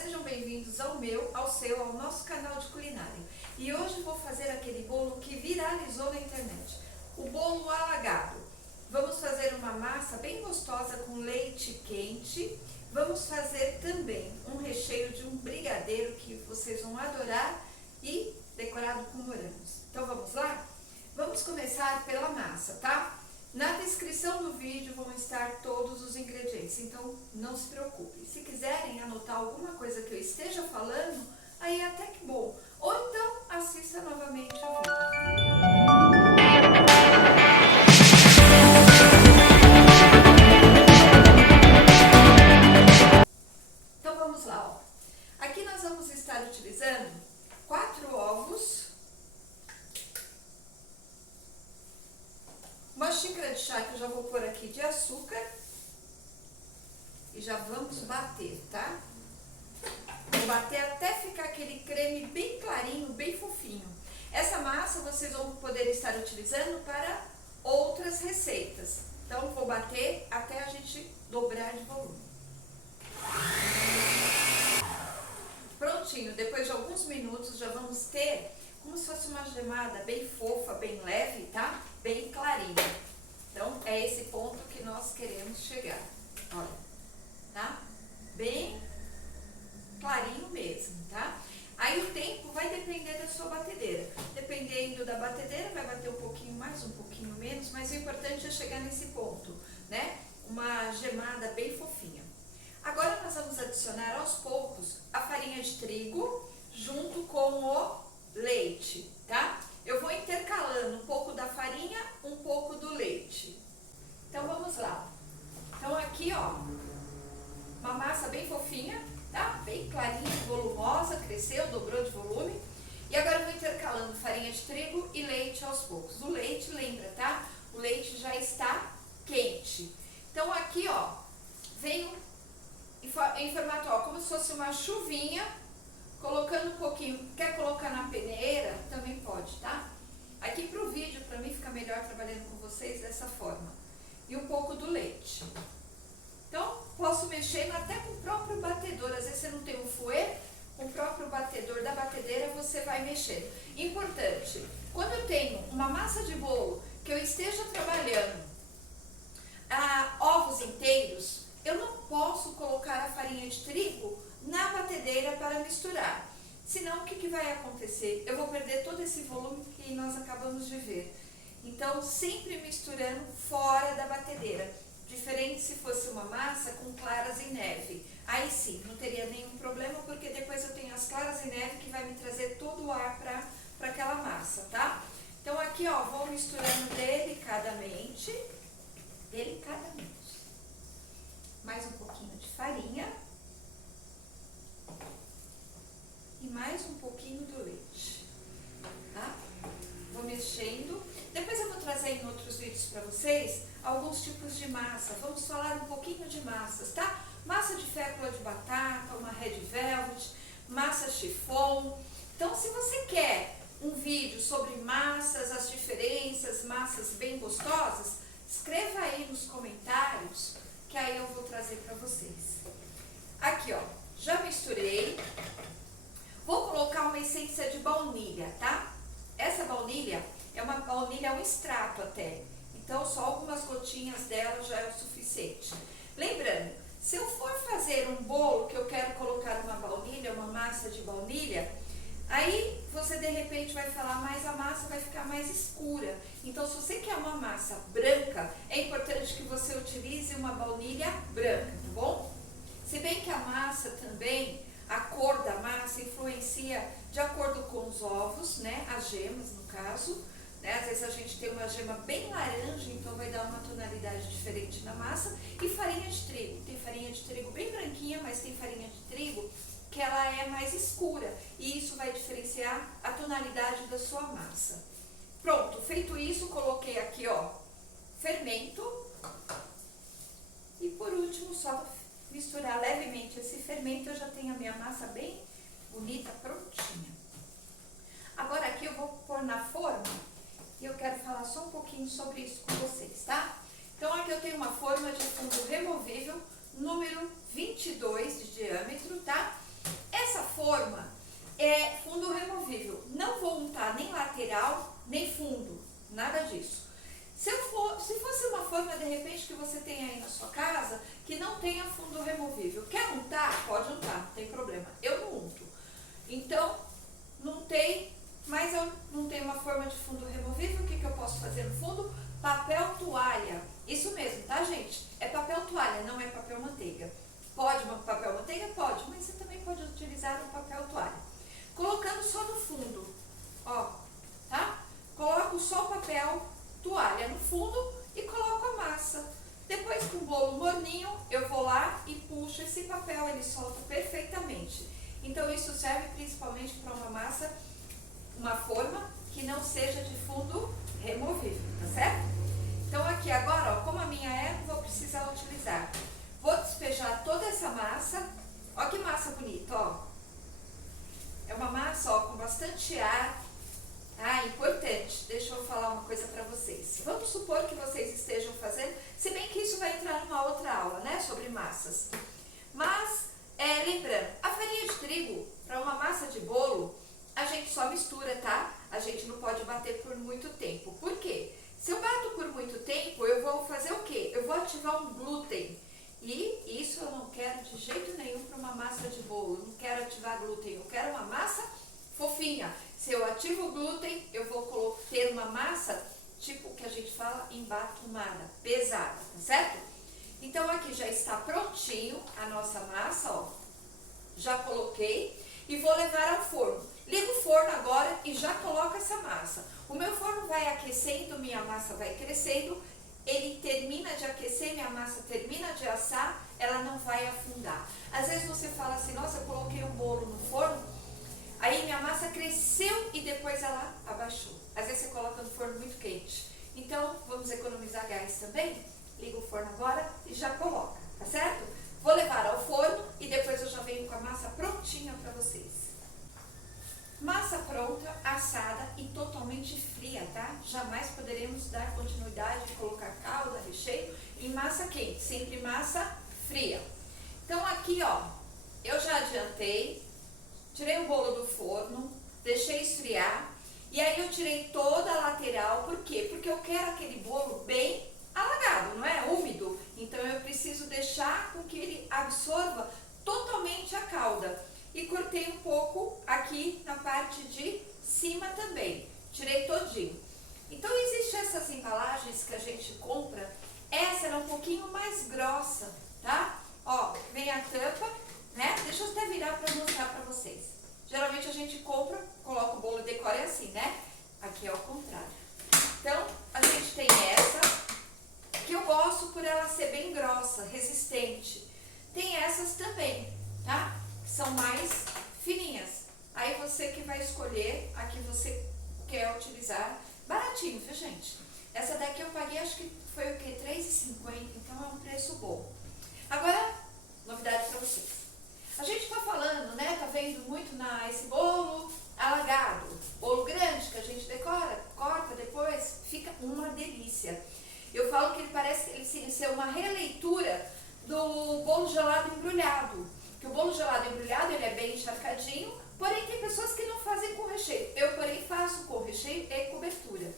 sejam bem-vindos ao seu, ao nosso canal de culinária. E hoje vou fazer aquele bolo que viralizou na internet, o bolo alagado. Vamos fazer uma massa bem gostosa com leite quente. Vamos fazer também um recheio de um brigadeiro que vocês vão adorar e decorado com morangos. Então vamos lá? Vamos começar pela massa, tá? Na descrição do vídeo vão estar todos os ingredientes, então não se preocupe. Se quiserem anotar alguma coisa que eu esteja falando, aí é até que bom. Ou então assista novamente o vídeo. Então vamos lá, ó. Aqui nós vamos estar utilizando 4 ovos, uma xícara de chá que eu já vou pôr aqui de açúcar e já vamos bater, tá? Vou bater até ficar aquele creme bem clarinho, bem fofinho. Essa massa vocês vão poder estar utilizando para outras receitas. Então vou bater até a gente dobrar de volume. Prontinho, depois de alguns minutos já vamos ter como se fosse uma gemada bem fofa, bem leve, tá? Bem clarinha. Então, é esse ponto que nós queremos chegar. Olha, tá? Bem clarinho mesmo, tá? Aí o tempo vai depender da sua batedeira. Dependendo da batedeira, vai bater um pouquinho mais, um pouquinho menos, mas o importante é chegar nesse ponto, né? Uma gemada bem fofinha. Agora nós vamos adicionar aos poucos a farinha de trigo junto com o leite, tá? Eu vou intercalando um pouco da farinha, um pouco do leite. Então vamos lá. Então aqui, ó, uma massa bem fofinha, tá? Bem clarinha, volumosa, cresceu, dobrou de volume. E agora eu vou intercalando farinha de trigo e leite aos poucos. O leite, lembra, tá? O leite já está quente. Então aqui, ó, veio em formato, ó, como se fosse uma chuvinha. Colocando um pouquinho, quer colocar na peneira? Também pode, tá? Aqui pro vídeo, pra mim fica melhor trabalhando com vocês dessa forma. E um pouco do leite. Então, posso mexer até com o próprio batedor. Às vezes você não tem um fouet, com o próprio batedor da batedeira você vai mexendo. Importante, quando eu tenho uma massa de bolo que eu esteja trabalhando ovos inteiros, eu não posso colocar a farinha de trigo na batedeira para misturar. Senão, o que vai acontecer? Eu vou perder todo esse volume que nós acabamos de ver. Então, sempre misturando fora da batedeira. Diferente se fosse uma massa com claras em neve. Aí sim, não teria nenhum problema, porque depois eu tenho as claras em neve que vai me trazer todo o ar para aquela massa, tá? Então, aqui, ó, vou misturando delicadamente. Mais um pouquinho de farinha. E mais um pouquinho do leite, tá? Vou mexendo. Depois eu vou trazer em outros vídeos para vocês alguns tipos de massa. Vamos falar um pouquinho de massas, tá? Massa de fécula de batata, uma red velvet, massa chiffon. Então, se você quer um vídeo sobre massas, as diferenças, massas bem gostosas, escreva aí nos comentários, que aí eu vou trazer para vocês. Aqui, ó, já misturei. Vou colocar uma essência de baunilha, tá? Essa baunilha é uma baunilha, um extrato até. Então, só algumas gotinhas dela já é o suficiente. Lembrando, se eu for fazer um bolo que eu quero colocar uma baunilha, uma massa de baunilha, aí você de repente vai falar, mas a massa vai ficar mais escura. Então, se você quer uma massa branca, é importante que você utilize uma baunilha branca, tá bom? Se bem que a massa também, a cor da massa influencia de acordo com os ovos, né? As gemas, no caso, né? Às vezes a gente tem uma gema bem laranja, então vai dar uma tonalidade diferente na massa. E farinha de trigo. Tem farinha de trigo bem branquinha, mas tem farinha de trigo que ela é mais escura. E isso vai diferenciar a tonalidade da sua massa. Pronto, feito isso, coloquei aqui, ó, fermento. E por último, só misturar levemente esse fermento, eu já tenho a minha massa bem bonita, prontinha. Agora aqui eu vou pôr na forma e eu quero falar só um pouquinho sobre isso com vocês, tá? Então aqui eu tenho uma forma de fundo removível, número 22 de diâmetro, tá? fundo removível. Não vou untar nem lateral, nem fundo, nada disso. Se fosse uma forma, de repente, que você tem aí na sua casa, que não tenha fundo removível, quer untar? Pode untar, não tem problema. Eu não unto. Então, não tem, mas eu não tenho uma forma de fundo removível. O que eu posso fazer no fundo? Papel toalha. Isso mesmo, tá, gente? É papel toalha, não é papel manteiga. Pode papel manteiga? Pode, mas você também pode utilizar um papel toalha. Colocando só no fundo, ó, tá? Coloco só o papel toalha no fundo e coloco a massa. Depois, com o bolo morninho, eu vou lá e puxo esse papel, ele solta perfeitamente. Então, isso serve principalmente para uma massa, uma forma que não seja de fundo removível, tá certo? Então, aqui agora, ó, como a minha não vou precisar utilizar. Vou despejar toda essa massa. Ó que massa bonita, ó. É uma massa, ó, com bastante ar. Ah, importante, deixa eu falar uma coisa para vocês. Vamos supor que vocês estejam fazendo, se bem que isso vai entrar numa outra aula, né, sobre massas. Mas, lembrando, a farinha de trigo, para uma massa de bolo, a gente só mistura, tá? A gente não pode bater por muito tempo. Por quê? Se eu bato por muito tempo, eu vou fazer o quê? Eu vou ativar um glúten. E isso eu não quero de jeito nenhum para uma massa de bolo. Eu não quero ativar glúten, eu quero uma massa fofinha. Se eu ativo o glúten, eu vou ter uma massa, tipo que a gente fala, embatumada, pesada, tá certo? Então aqui já está prontinho a nossa massa, ó. Já coloquei e vou levar ao forno. Ligo o forno agora e já coloco essa massa. O meu forno vai aquecendo, minha massa vai crescendo. Ele termina de aquecer, minha massa termina de assar, ela não vai afundar. Às vezes você fala assim, nossa, eu coloquei um bolo no forno, aí minha massa cresceu e depois ela abaixou. Às vezes você coloca no forno muito quente. Então, vamos economizar gás também? Liga o forno agora e já coloca, tá certo? Vou levar ao forno e depois eu já venho com a massa prontinha para vocês. Massa pronta, assada e totalmente fria, tá? Jamais poderemos dar continuidade, colocar calda, recheio em massa quente, sempre massa fria. Então aqui, ó, eu já adiantei, tirei o bolo do forno, deixei esfriar e aí eu tirei toda a lateral. Por quê? Porque eu quero aquele bolo bem alagado, não é? Úmido. Então eu preciso deixar com que ele absorva totalmente a calda. E cortei um pouco aqui na parte de cima também. Tirei todinho. Então, existem essas embalagens que a gente compra. Essa era um pouquinho mais grossa, tá? Ó, vem a tampa, né? Deixa eu até virar para mostrar para vocês. Geralmente a gente compra, coloca o bolo e decora assim, né? Aqui é ao contrário. Então, a gente tem essa, que eu gosto por ela ser bem grossa, resistente. Tem essas também, tá? São mais fininhas. Aí você que vai escolher a que você quer utilizar. Baratinho, viu, gente? Essa daqui eu paguei, acho que foi o quê? R$3,50, então é um preço bom. Agora, novidade para vocês. A gente tá falando, né? Tá vendo muito esse bolo alagado, bolo grande que a gente decora, corta depois, fica uma delícia. Eu falo que ele parece ele ser uma releitura do bolo gelado embrulhado. Que o bolo gelado embrulhado, ele é bem encharcadinho, porém tem pessoas que não fazem com recheio. Eu, porém, faço com recheio e cobertura.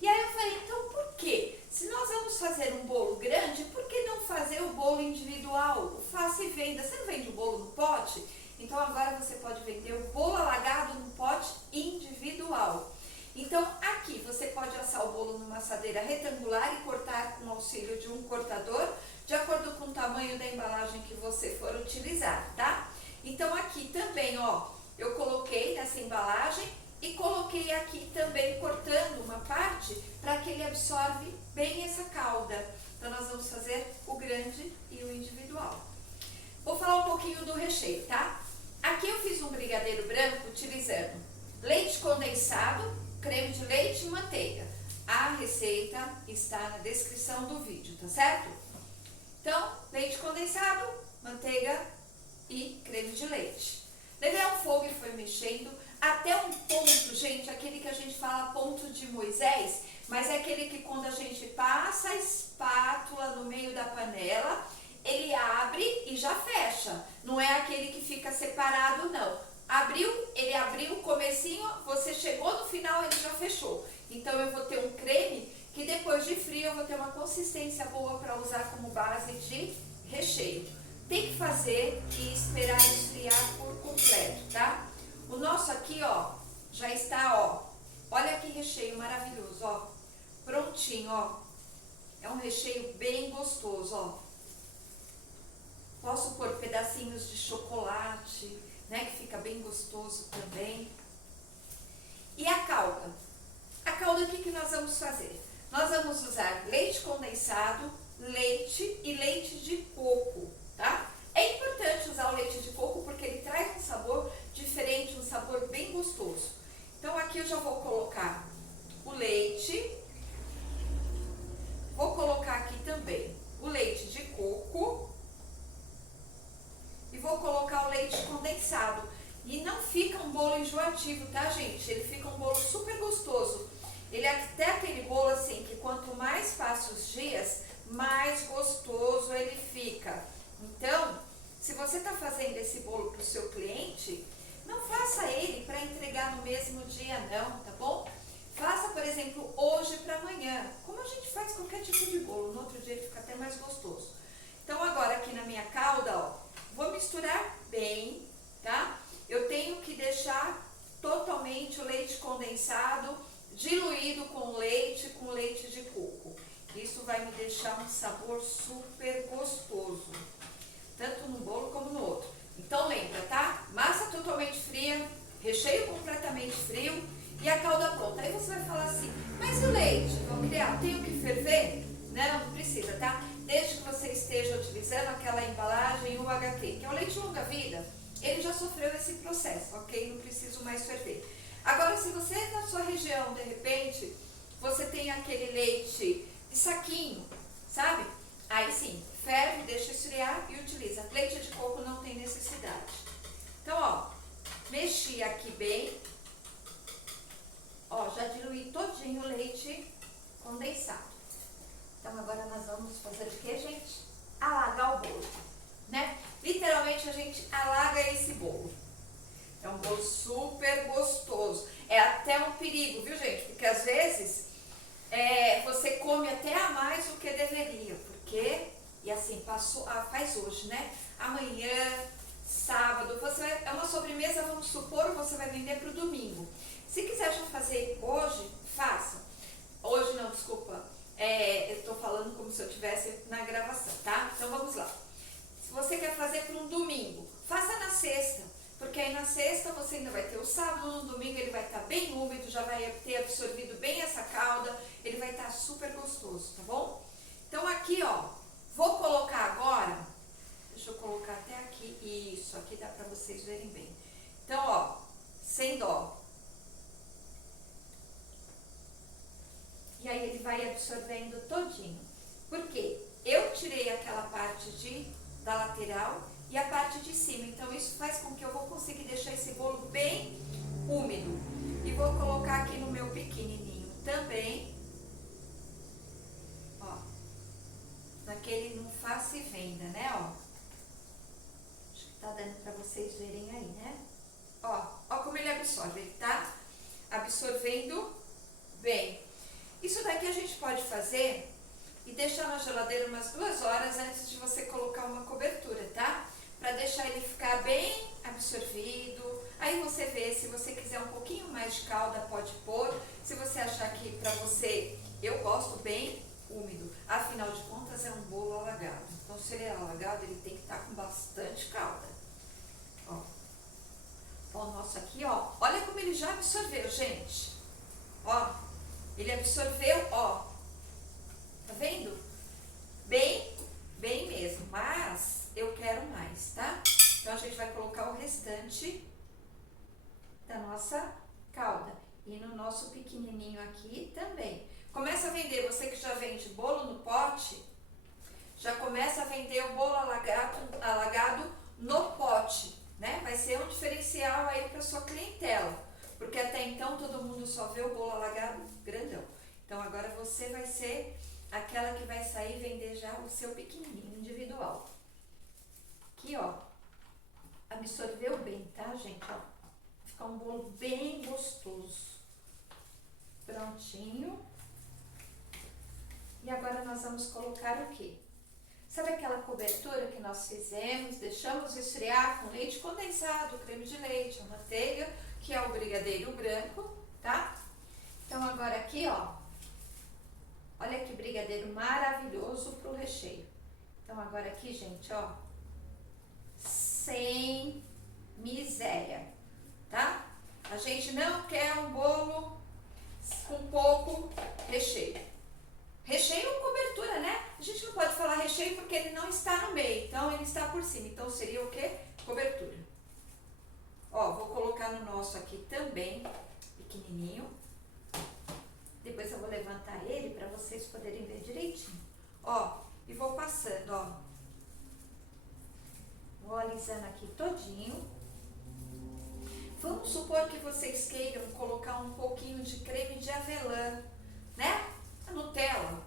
E aí eu falei, então por quê? Se nós vamos fazer um bolo grande, por que não fazer o bolo individual? O faça e venda. Você não vende o bolo no pote? Então agora você pode vender o bolo alagado no pote individual. Então aqui você pode assar o bolo numa assadeira retangular e cortar com o auxílio de um cortador, de acordo com o tamanho da embalagem que você for utilizar, tá? Então aqui também, ó, eu coloquei nessa embalagem e coloquei aqui também cortando uma parte para que ele absorve bem essa calda. Então nós vamos fazer o grande e o individual. Vou falar um pouquinho do recheio, tá? Aqui eu fiz um brigadeiro branco utilizando leite condensado, creme de leite e manteiga. A receita está na descrição do vídeo, tá certo? Então, leite condensado, manteiga e creme de leite. Levei ao fogo e foi mexendo até um ponto, gente, aquele que a gente fala ponto de Moisés, mas é aquele que quando a gente passa a espátula no meio da panela, ele abre e já fecha. Não é aquele que fica separado, não. Abriu, ele abriu o comecinho, você chegou no final, ele já fechou. Então eu vou ter um creme que depois de frio eu vou ter uma consistência boa para usar como base de recheio. Tem que fazer e esperar esfriar por completo, tá? O nosso aqui, ó, já está, ó. Olha que recheio maravilhoso, ó. Prontinho, ó. É um recheio bem gostoso, ó. Posso pôr pedacinhos de chocolate, né, que fica bem gostoso também. E a calda? A calda, o que nós vamos fazer? Nós vamos usar leite condensado, leite e leite de coco, tá? É importante usar o leite de coco porque ele traz um sabor diferente, um sabor bem gostoso. Então aqui eu já vou colocar o leite, vou colocar aqui também o leite de coco e vou colocar o leite condensado. E não fica um bolo enjoativo, tá, gente? Ele fica um bolo super gostoso. Ele é até aquele bolo assim, que quanto mais passa os dias, mais gostoso ele fica. Então, se você está fazendo esse bolo para o seu cliente, não faça ele para entregar no mesmo dia não, tá bom? Faça, por exemplo, hoje para amanhã, como a gente faz qualquer tipo de bolo, no outro dia ele fica até mais gostoso. Então agora aqui na minha calda, ó, vou misturar bem, tá? Eu tenho que deixar totalmente o leite condensado diluído com leite de coco. Isso vai me deixar um sabor super gostoso, tanto no bolo como no outro. Então lembra, tá? Massa totalmente fria, recheio completamente frio e a calda pronta. Aí você vai falar assim, mas e o leite? Vamos criar? Tenho que ferver? Não precisa, tá? Desde que você esteja utilizando aquela embalagem UHT, que é o leite longa-vida, ele já sofreu esse processo, ok? Não preciso mais ferver. Agora, se você na sua região, de repente, você tem aquele leite de saquinho, sabe? Aí sim, ferve, deixa esfriar e utiliza. Leite de coco não tem necessidade. Então, ó, mexi aqui bem. Ó, já diluí todinho o leite condensado. Então, agora nós vamos fazer o que, gente? Alagar o bolo, né? Literalmente, a gente alaga esse bolo. É um bolo super gostoso. É até um perigo, viu, gente? Porque às vezes você come até a mais do que deveria. Porque, e assim, faz hoje, né? Amanhã, sábado, é uma sobremesa, vamos supor, você vai vender para o domingo. Se quiser já fazer hoje, faça. Hoje não, desculpa. Eu estou falando como se eu estivesse na gravação, tá? Então vamos lá. Se você quer fazer para um domingo, faça na sexta. Porque aí na sexta você ainda vai ter o sábado, no domingo ele vai estar bem úmido, já vai ter absorvido bem essa calda, ele vai estar super gostoso, tá bom? Então aqui, ó, vou colocar agora, deixa eu colocar até aqui, isso, aqui dá pra vocês verem bem. Então, ó, sem dó. E aí ele vai absorvendo todinho. Por quê? Eu tirei aquela parte da lateral e a parte de cima, então isso faz com que eu vou conseguir deixar esse bolo bem úmido. E vou colocar aqui no meu pequenininho também, ó, naquele não faça e venda, né, ó. Acho que tá dando pra vocês verem aí, né? Ó como ele absorve, ele tá absorvendo bem. Isso daqui a gente pode fazer e deixar na geladeira umas 2 horas antes de você colocar uma cobertura, tá? Para deixar ele ficar bem absorvido. Aí você vê, se você quiser um pouquinho mais de calda, pode pôr. Se você achar que para você, eu gosto bem úmido. Afinal de contas, é um bolo alagado. Então, se ele é alagado, ele tem que estar com bastante calda. Ó, o nosso aqui, ó. Olha como ele já absorveu, gente. Ó, ele absorveu, ó. Tá vendo? Bem mesmo, mas eu quero mais, tá? Então a gente vai colocar o restante da nossa calda. E no nosso pequenininho aqui também. Começa a vender, você que já vende bolo no pote, já começa a vender o bolo alagado no pote, né? Vai ser um diferencial aí para sua clientela. Porque até então todo mundo só vê o bolo alagado grandão. Então agora você vai ser aquela que vai sair e vender já o seu pequenininho individual. Aqui, ó, absorveu bem, tá, gente? Ó, ficar um bolo bem gostoso. Prontinho. E agora nós vamos colocar o quê? Sabe aquela cobertura que nós fizemos? Deixamos esfriar com leite condensado, creme de leite, a manteiga, que é o brigadeiro branco, tá? Então agora aqui, ó, olha que brigadeiro maravilhoso pro recheio. Então agora aqui, gente, ó, sem miséria, tá? A gente não quer um bolo com pouco recheio. Recheio ou cobertura, né? A gente não pode falar recheio porque ele não está no meio, então ele está por cima. Então seria o quê? Cobertura. Ó, vou colocar no nosso aqui também, pequenininho. Depois eu vou levantar ele para vocês poderem ver direitinho. Ó, e vou passando, ó. Vou alisando aqui todinho. Vamos supor que vocês queiram colocar um pouquinho de creme de avelã, né? A Nutella.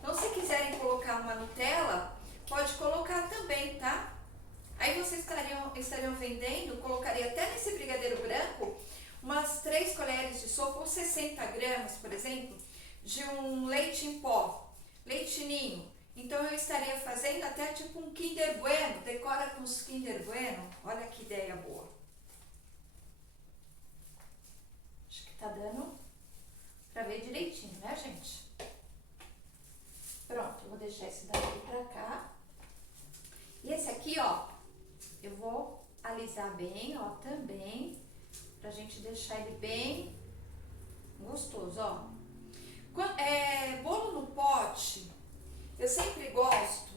Então, se quiserem colocar uma Nutella, pode colocar também, tá? Aí vocês estariam vendendo, colocaria até nesse brigadeiro branco, umas 3 colheres de sopa ou 60 gramas, por exemplo, de um leite em pó, leite ninho. Então, eu estaria fazendo até tipo um Kinder Bueno, decora com os Kinder Bueno. Olha que ideia boa. Acho que tá dando pra ver direitinho, né, gente? Pronto, eu vou deixar esse daqui pra cá. E esse aqui, ó, eu vou alisar bem, ó, também, pra gente deixar ele bem gostoso, ó. Bolo no pote, eu sempre gosto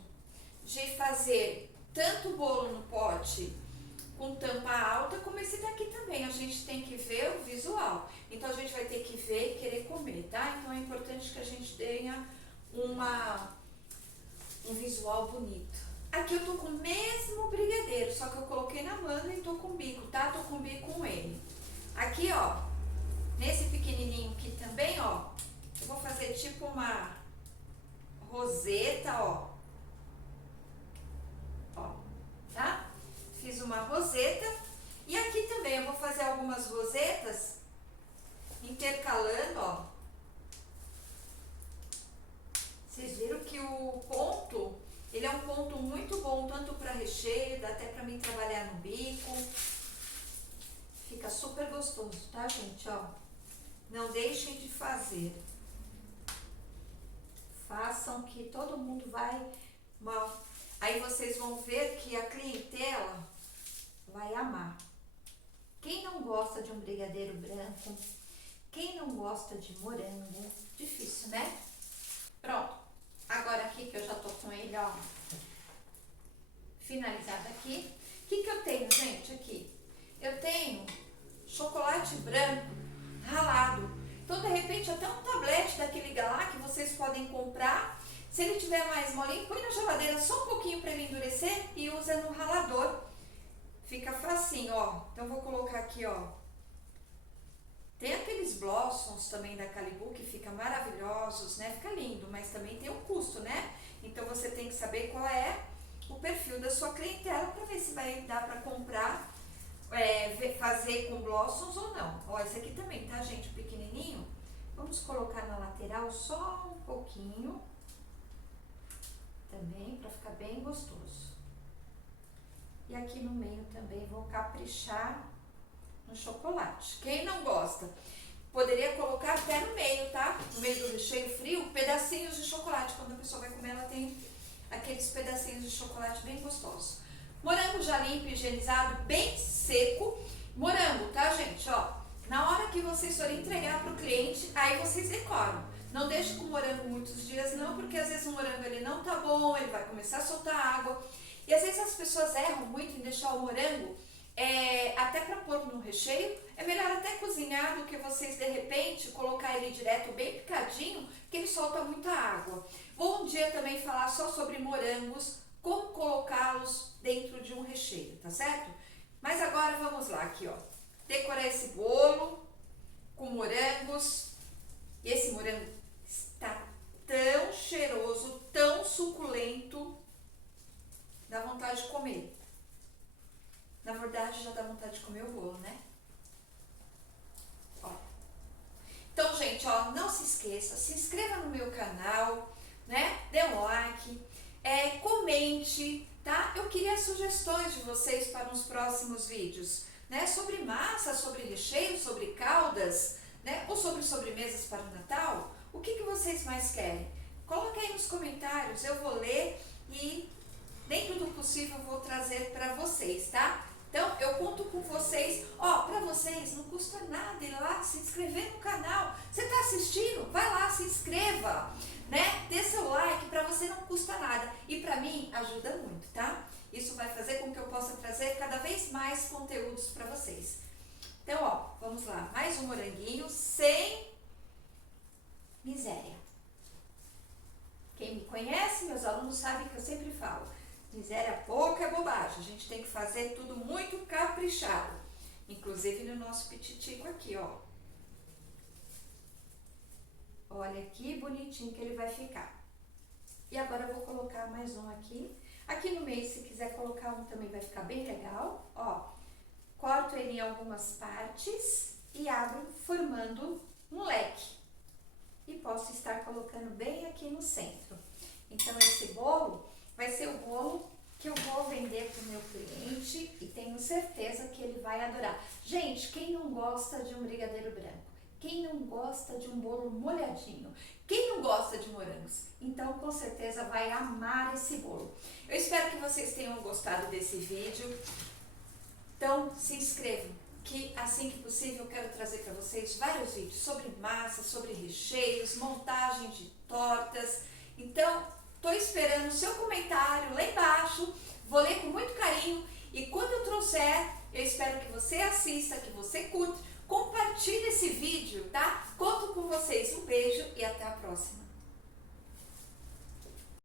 de fazer tanto bolo no pote com tampa alta, como esse daqui também. A gente tem que ver o visual. Então, a gente vai ter que ver e querer comer, tá? Então, é importante que a gente tenha um visual bonito. Aqui eu tô com o mesmo brigadeiro, só que eu coloquei na manga e tô com bico, tá? Tô com bico com ele. Aqui, ó, nesse pequenininho aqui também, ó, eu vou fazer tipo uma roseta, ó. Ó, tá? Fiz uma roseta. E aqui também eu vou fazer algumas rosetas intercalando, ó. Vocês viram que o ponto, ele é um ponto muito bom, tanto para recheio, dá até para mim trabalhar no bico. Fica super gostoso, tá, gente? Ó, não deixem de fazer. Façam que todo mundo vai mal. Aí vocês vão ver que a clientela vai amar. Quem não gosta de um brigadeiro branco? Quem não gosta de morango? Difícil, né? Pronto. Agora aqui que eu já tô com ele, ó, finalizado aqui. O que eu tenho, gente, aqui? Eu tenho chocolate branco ralado. Então, de repente, até um tablete daquele Galá que vocês podem comprar. Se ele tiver mais molinho, põe na geladeira só um pouquinho para ele endurecer e usa no ralador. Fica facinho, ó. Então, vou colocar aqui, ó. Tem aqueles blossoms também da Calibu que ficam maravilhosos, né? Fica lindo, mas também tem um custo, né? Então, você tem que saber qual é o perfil da sua clientela para ver se vai dar para comprar, fazer com blossoms ou não. Ó, esse aqui também, tá, gente? O pequenininho. Vamos colocar na lateral só um pouquinho. Também, para ficar bem gostoso. E aqui no meio também vou caprichar no chocolate. Quem não gosta, poderia colocar até no meio, tá? No meio do recheio frio, pedacinhos de chocolate. Quando a pessoa vai comer, ela tem aqueles pedacinhos de chocolate bem gostosos. Morango já limpo, higienizado, bem seco. Morango, tá, gente? Ó, na hora que vocês forem entregar pro cliente, aí vocês decoram. Não deixe com o morango muitos dias, não, porque às vezes o morango ele não tá bom, ele vai começar a soltar água. E às vezes as pessoas erram muito em deixar o morango até para pôr no recheio. É melhor até cozinhar do que vocês de repente colocar ele direto bem picadinho, que ele solta muita água. Vou um dia também falar só sobre morangos, como colocá-los dentro de um recheio, tá certo? Mas agora vamos lá aqui, ó. Decorar esse bolo com morangos. E esse morango está tão cheiroso, tão suculento, dá vontade de comer. Na verdade, já dá vontade de comer o bolo, né? gente, ó, não se esqueça, se inscreva no meu canal, né? Dê um like, comente, tá? Eu queria sugestões de vocês para uns próximos vídeos, né? Sobre massa, sobre recheio, sobre caldas, né? Ou sobre sobremesas para o Natal. O que vocês mais querem? Coloque aí nos comentários, eu vou ler e dentro do possível eu vou trazer para vocês, tá? Então, eu conto com vocês. Ó, para vocês não custa nada ir lá se inscrever no canal. Você está assistindo? Vai lá, se inscreva, né? Dê seu like, para você não custa nada. E para mim ajuda muito, tá? Isso vai fazer com que eu possa trazer cada vez mais conteúdos para vocês. Então, ó, vamos lá. Mais um moranguinho sem miséria. Quem me conhece, meus alunos sabem que eu sempre falo. Miséria pouca é bobagem, a gente tem que fazer tudo muito caprichado. Inclusive no nosso pititico aqui, ó. Olha que bonitinho que ele vai ficar. E agora eu vou colocar mais um aqui. Aqui no meio, se quiser colocar um também vai ficar bem legal. Ó, corto ele em algumas partes e abro formando um leque. E posso estar colocando bem aqui no centro. Então esse bolo vai ser o bolo que eu vou vender para o meu cliente e tenho certeza que ele vai adorar. Gente, quem não gosta de um brigadeiro branco? Quem não gosta de um bolo molhadinho? Quem não gosta de morangos? Então, com certeza vai amar esse bolo. Eu espero que vocês tenham gostado desse vídeo. Então, se inscrevam, que assim que possível eu quero trazer para vocês vários vídeos sobre massa, sobre recheios, montagem de tortas. Então, estou esperando o seu comentário lá embaixo, vou ler com muito carinho e quando eu trouxer, eu espero que você assista, que você curta, compartilhe esse vídeo, tá? Conto com vocês, um beijo e até a próxima.